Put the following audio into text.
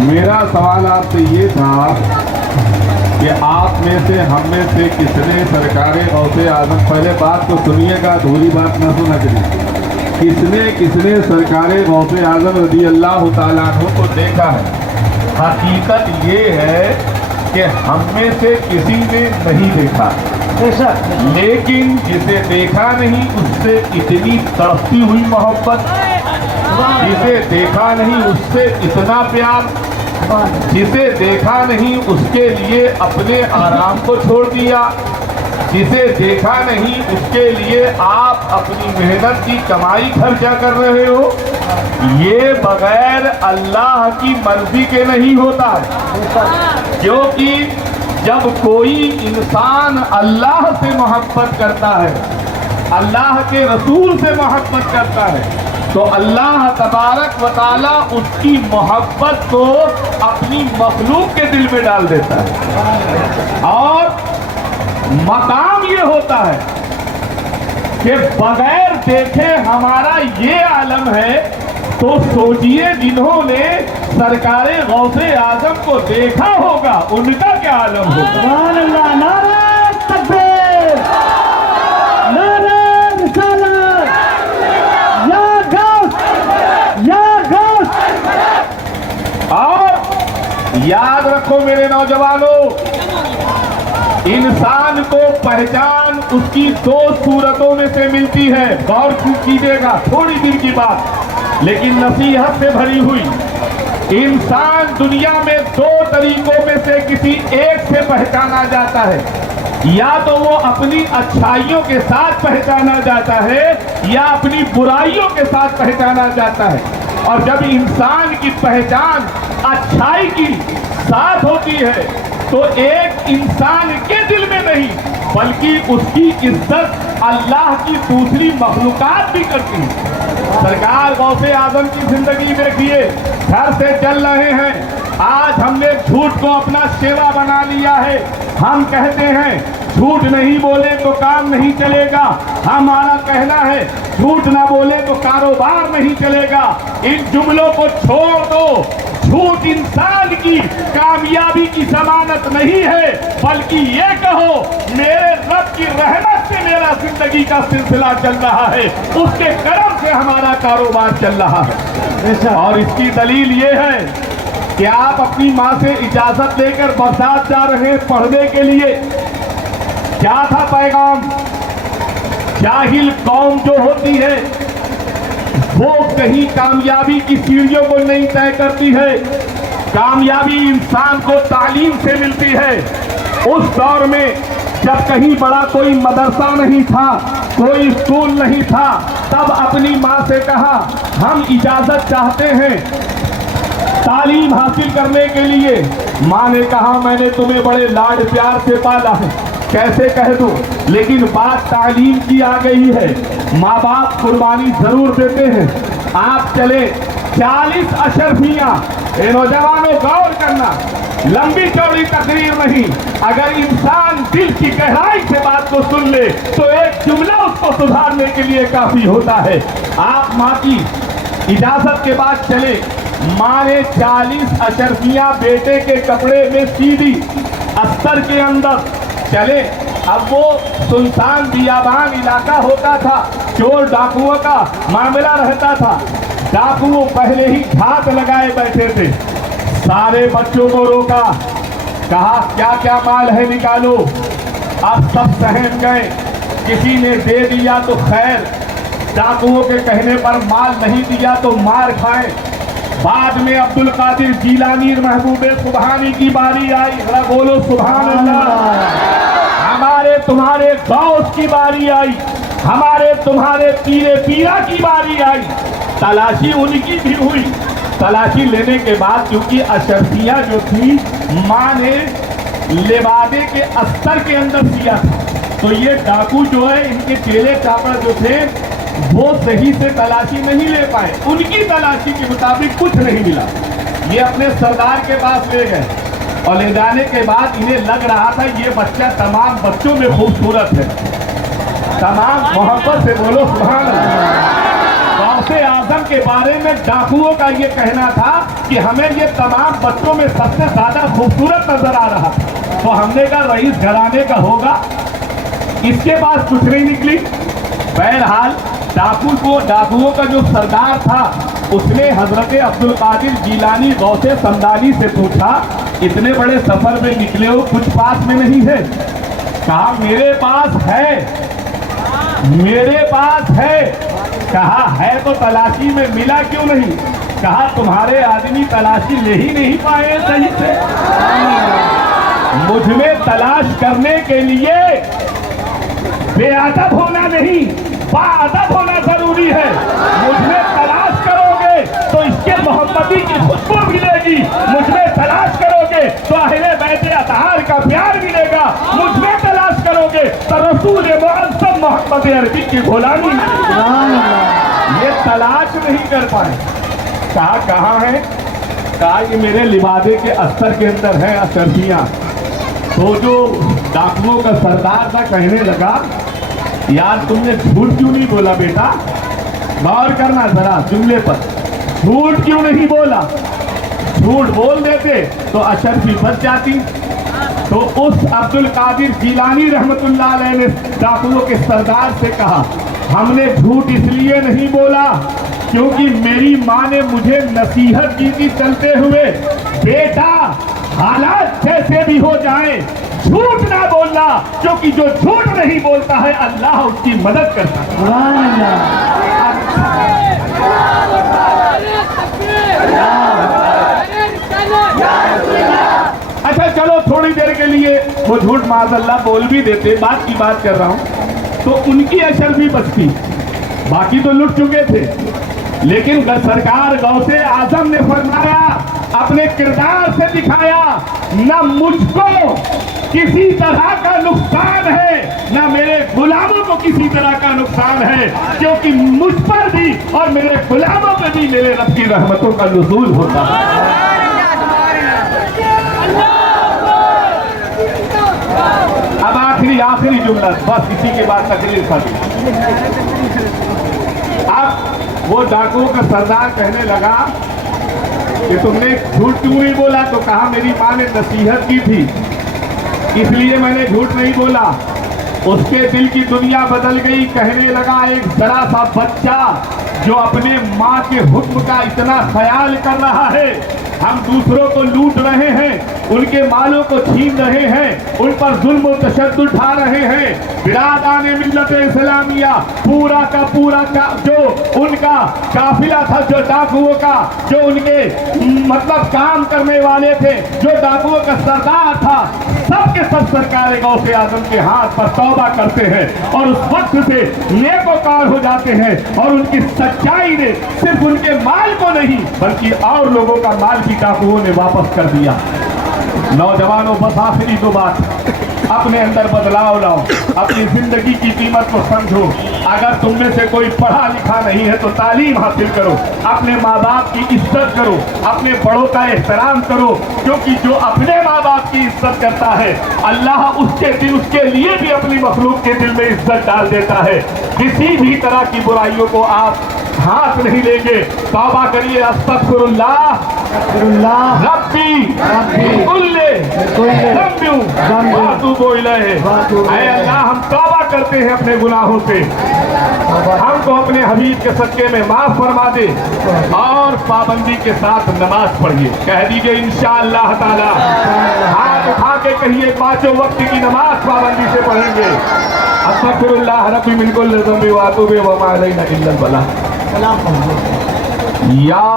میرا سوال آپ سے یہ تھا کہ آپ میں سے ہم میں سے کس نے سرکار غوث اعظم، پہلے بات کو سنیے گا، ادھوری بات نہ سنا کریے، کس نے سرکار غوث اعظم رضی اللہ تعالیٰ عنہ کو دیکھا ہے؟ حقیقت یہ ہے کہ ہم میں سے کسی نے نہیں دیکھا، لیکن جسے دیکھا نہیں اس سے اتنی تڑپتی ہوئی محبت، جسے دیکھا نہیں اس سے اتنا پیار، جسے دیکھا نہیں اس کے لیے اپنے آرام کو چھوڑ دیا، جسے دیکھا نہیں اس کے لیے آپ اپنی محنت کی کمائی خرچہ کر رہے ہو، یہ بغیر اللہ کی مرضی کے نہیں ہوتا ہے۔ کیونکہ جب کوئی انسان اللہ سے محبت کرتا ہے، اللہ کے رسول سے محبت کرتا ہے، تو اللہ تبارک و تعالیٰ اس کی محبت کو اپنی مخلوق کے دل میں ڈال دیتا ہے، اور مقام یہ ہوتا ہے کہ بغیر دیکھے ہمارا یہ عالم ہے، تو سوچئے جنہوں نے سرکار غوث اعظم کو دیکھا ہوگا ان کا کیا عالم ہوگا۔ سبحان اللہ، نعرہ تکبیر، نعرہ رسالت، یا غوث، یا غوث۔ اور یاد رکھو میرے نوجوانوں، انسان کو پہچان اس کی دو صورتوں میں سے ملتی ہے، غور کیجیے گا، تھوڑی دیر کی بات لیکن نصیحت سے بھری ہوئی۔ انسان دنیا میں دو طریقوں میں سے کسی ایک سے پہچانا جاتا ہے، یا تو وہ اپنی اچھائیوں کے ساتھ پہچانا جاتا ہے یا اپنی برائیوں کے ساتھ پہچانا جاتا ہے۔ اور جب انسان کی پہچان اچھائی کی ساتھ ہوتی ہے تو ایک انسان کے دل میں نہیں بلکہ اس کی عزت اللہ کی دوسری مخلوقات بھی کرتی ہے۔ سرکار غوث اعظم کی زندگی دیکھیے، گھر سے چل رہے ہیں، آج ہم نے جھوٹ کو اپنا شیوا بنا لیا ہے۔ ہم کہتے ہیں جھوٹ نہیں بولے تو کام نہیں چلے گا، ہمارا کہنا ہے جھوٹ نہ بولے تو کاروبار نہیں چلے گا۔ ان جملوں کو چھوڑ دو، جھوٹ انسان کی کامیابی کی ضمانت نہیں ہے، بلکہ یہ کہو میرے رب کی رحمت سے میرا زندگی کا سلسلہ چل رہا ہے، اس کے کرم سے ہمارا کاروبار چل رہا ہے۔ اور اس کی دلیل یہ ہے کہ آپ اپنی ماں سے اجازت لے کر برسات جا رہے ہیں پڑھنے کے لیے۔ کیا تھا پیغام؟ جاہل قوم جو ہوتی ہے وہ کہیں کامیابی کی سیڑھیوں کو نہیں طے کرتی ہے، کامیابی انسان کو تعلیم سے ملتی ہے۔ اس دور میں جب کہیں بڑا کوئی مدرسہ نہیں تھا، کوئی اسکول نہیں تھا، تب اپنی ماں سے کہا ہم اجازت چاہتے ہیں تعلیم حاصل کرنے کے لیے۔ ماں نے کہا میں نے تمہیں بڑے لاڈ پیار سے پالا ہے، کیسے کہہ دوں، لیکن بات تعلیم کی آ گئی ہے، ماں باپ قربانی ضرور دیتے ہیں۔ آپ چلے 40 اشرفیاں، اے نوجوانوں غور کرنا، لمبی چوڑی تقریر نہیں، اگر انسان دل کی گہرائی سے بات کو سن لے تو ایک جملہ اس کو سدھارنے کے لیے کافی ہوتا ہے۔ آپ ماں کی اجازت کے بعد چلے، ماں نے 40 اشرفیاں بیٹے کے کپڑے میں سی دی، استر کے اندر چلے۔ اب وہ سنسان بیابان علاقہ ہوتا تھا، چور ڈاکوؤں کا معاملہ رہتا تھا، ڈاکو پہلے ہی گھات لگائے بیٹھے تھے۔ سارے بچوں کو روکا، کہا کیا کیا مال ہے نکالو۔ اب سب سہم گئے، کسی نے دے دیا تو خیر، ڈاکوؤں کے کہنے پر مال نہیں دیا تو مار کھائے۔ بعد میں عبد القادر جیلانی محبوب سبحانی کی باری آئی، ذرا بولو سبحان اللہ۔ ہمارے تمہارے غوث کی باری آئی، ہمارے تمہارے پیر پیرا کی باری آئی۔ تلاشی ان کی بھی ہوئی، تلاشی لینے کے بعد کیونکہ اشرفیاں جو تھی ماں نے لبادے کے استر کے اندر سیا تھا، تو یہ ڈاکو جو ہے ان کے چیلے چاپڑ جو تھے وہ صحیح سے تلاشی نہیں لے پائے، ان کی تلاشی کے مطابق کچھ نہیں ملا۔ یہ اپنے سردار کے پاس لے گئے اور لے جانے کے بعد انہیں لگ رہا تھا یہ بچہ تمام بچوں میں خوبصورت ہے، تمام محبت سے بولو سبحان اللہ۔ غوث اعظم کے بارے میں ڈاکوؤں کا یہ کہنا تھا کہ ہمیں یہ تمام بچوں میں سب سے زیادہ خوبصورت نظر آ رہا، تو ہم نے کہا رئیس گھرانے کا ہوگا، اس کے پاس کچھ نہیں نکلی۔ بہرحال ڈاکوؤں کا جو سردار تھا اس نے حضرت عبد القادر جیلانی غوث سمدانی سے پوچھا اتنے بڑے سفر میں نکلے ہو کچھ پاس میں نہیں ہے؟ کہا میرے پاس ہے۔ کہا ہے تو تلاشی میں ملا کیوں نہیں؟ کہا تمہارے آدمی تلاشی لے ہی نہیں پائے صحیح سے۔ مجھ میں تلاش کرنے کے لیے بے ادب ہونا نہیں، باادب ہونا ضروری ہے۔ مجھ میں تلاش کرو گے تو اس کے محمدی کی خوشبو ملے گی، مجھ میں تلاش کرو گے تو اہل بیت اطہار کا پیار ملے گا، مجھ میں تلاش کرو گے تو رسول معظم محمد عربی کی غلامی ملے گی۔ یہ تلاش نہیں کر پائے۔ کہا کہاں ہے؟ کہا کہ میرے لبادے کے استر کے اندر ہے اشرفیاں۔ تو جو ڈاکوؤں کا سردار تھا کہنے لگا یار تم نے جھوٹ کیوں نہیں بولا بیٹا؟ غور کرنا ذرا جملے پر، جھوٹ کیوں نہیں بولا؟ جھوٹ بول دیتے تو اشرفی بچ جاتی۔ تو اس عبد القادر جیلانی رحمت اللہ علیہ نے ڈاکوؤں کے سردار سے کہا ہم نے جھوٹ اس لیے نہیں بولا کیونکہ میری ماں نے مجھے نصیحت کی تھی چلتے ہوئے، بیٹا حالات جیسے بھی ہو جائیں جھوٹ نہ بولنا، کیونکہ جو جھوٹ نہیں بولتا ہے اللہ اس کی مدد کرتا ہے۔ اچھا چلو تھوڑی دیر کے لیے وہ جھوٹ معاذ اللہ بول بھی دیتے، بات کی بات کر رہا ہوں، تو ان کی اشر بھی بچتی، باقی تو لٹ چکے تھے۔ لیکن سرکار غوث اعظم نے فرمایا، اپنے کردار سے دکھایا نہ مجھ کو کسی طرح کا نقصان ہے نہ میرے غلاموں کو کسی طرح کا نقصان ہے، کیونکہ مجھ پر بھی اور میرے غلاموں پہ بھی میرے رب کی رحمتوں کا نزول ہوتا ہے۔ اب آخری جملہ بس اسی کے بعد تقریر ختم۔ اب وہ ڈاکوؤں کا سردار کہنے لگا کہ تم نے جھوٹ کیوں نہیں بولا؟ تو کہا میری ماں نے نصیحت کی تھی اس لیے میں نے جھوٹ نہیں بولا۔ اس کے دل کی دنیا بدل گئی، کہنے لگا ایک ذرا سا بچہ جو اپنے ماں کے حکم کا اتنا خیال کر رہا ہے، ہم دوسروں کو لوٹ رہے ہیں، ان کے مالوں کو چھین رہے ہیں، ان پر ظلم و تشدد اٹھا رہے ہیں، برادران ملت اسلامیہ پورا کا پورا جو ان کا قافلہ تھا، جو ڈاکوؤں کا، جو ان کے مطلب کام کرنے والے تھے، جو ڈاکوؤں کا سردار تھا، سب کے سب سرکار غوث اعظم کے ہاتھ پر توبہ کرتے ہیں اور اس وقت سے نیکوکار ہو جاتے ہیں، اور ان کی سچائی نے صرف ان کے مال کو نہیں بلکہ اور لوگوں کا مال بھی ڈاکوؤں نے واپس کر دیا۔ نوجوانوں بس آخری دو بات، اپنے اندر بدلاؤ لاؤ، اپنی زندگی کی قیمت کو سمجھو۔ اگر تم میں سے کوئی پڑھا لکھا نہیں ہے تو تعلیم حاصل کرو، اپنے ماں باپ کی عزت کرو، اپنے بڑوں کا احترام کرو، کیونکہ جو اپنے ماں باپ کی عزت کرتا ہے اللہ اس کے لیے بھی اپنی مخلوق کے دل میں عزت ڈال دیتا ہے۔ کسی بھی طرح کی برائیوں کو آپ ہاتھ نہیں لیں گے۔ توبہ کریے، استغفر اللہ ربی کل ذنب واتوب الیہ۔ اے اللہ ہم توبہ کرتے ہیں اپنے گناہوں سے، ہم کو اپنے حبیب کے صدقے میں معاف فرما دے، اور پابندی کے ساتھ نماز پڑھیے۔ کہہ دیجئے انشاءاللہ تعالی، ہاتھ اٹھا کے کہیے پانچوں وقت کی نماز پابندی سے پڑھیں گے۔ استغفر اللہ ربی من کل ذنب واتوب وما علینا الا البلاغ۔ یا